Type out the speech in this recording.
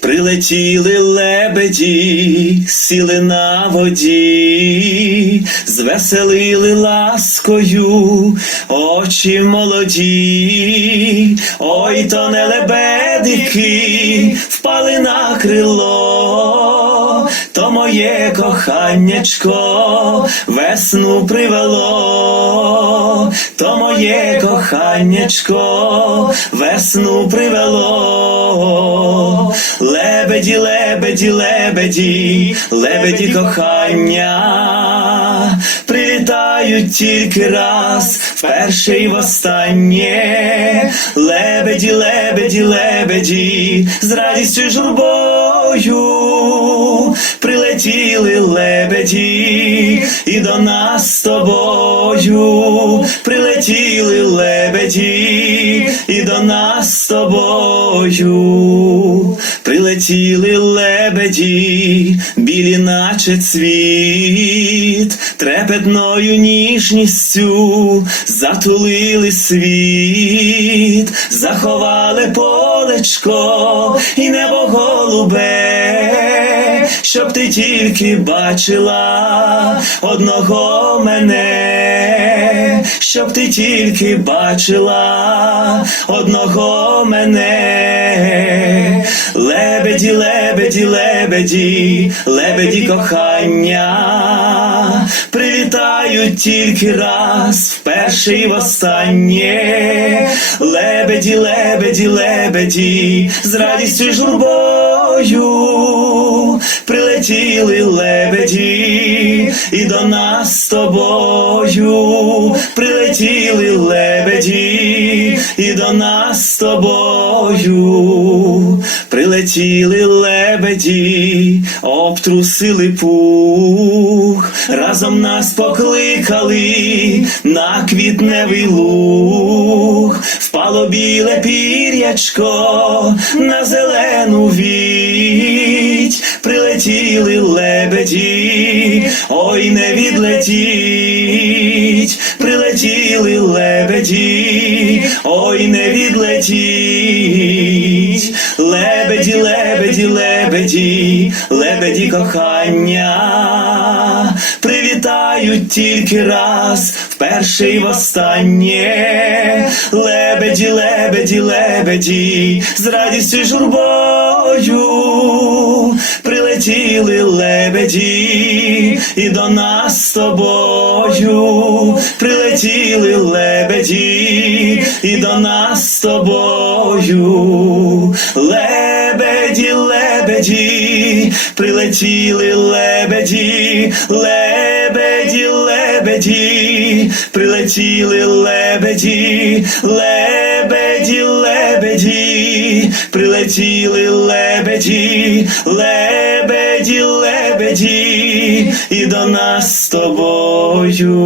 Прилетіли лебеді, сіли на воді, звеселили ласкою очі молоді, ой то не лебедики впали на крило, моє коханнячко весну привело, то моє коханячко весну привело. Лебеді, лебеді, лебеді, лебеді кохання, прилітають тільки раз, вперше й востаннє. Лебеді, лебеді, лебеді, з радістю журбою прилетіли лебеді, і до нас з тобою прилетіли лебеді, і до нас з тобою прилетіли лебеді, білі, наче цвіт, трепетною ніжністю затулили світ, заховали полечко і небо голубе, щоб ти тільки бачила одного мене, щоб ти тільки бачила одного мене. Лебеді, лебеді, лебеді, лебеді кохання, прилітають тільки раз, вперше й востаннє. Лебеді, лебеді, лебеді, з радістю журбою прилетіли лебеді, і до нас з тобою прилетіли лебеді, і до нас з тобою прилетіли лебеді, обтрусили пух, разом нас покликали на квітневий луг, впало біле пір'ячко на зелену віть, прилетіли лебеді, ой не відлетіть, прилетіли лебеді, ой не відлетіть, лебеді, лебеді, лебеді, лебеді кохання, привітають тільки раз, вперше й востаннє, лебеді, лебеді, лебеді, з радістю журбою прилетіли лебеді, і до нас з тобою прилетіли лебеді, і до нас з тобою лебеді, лебеді, прилетіли лебеді, лебеді, лебеді, прилетіли лебеді, лебеді, лебеді, прилетіли лебеді, лебеді, лебеді, і до нас з тобою.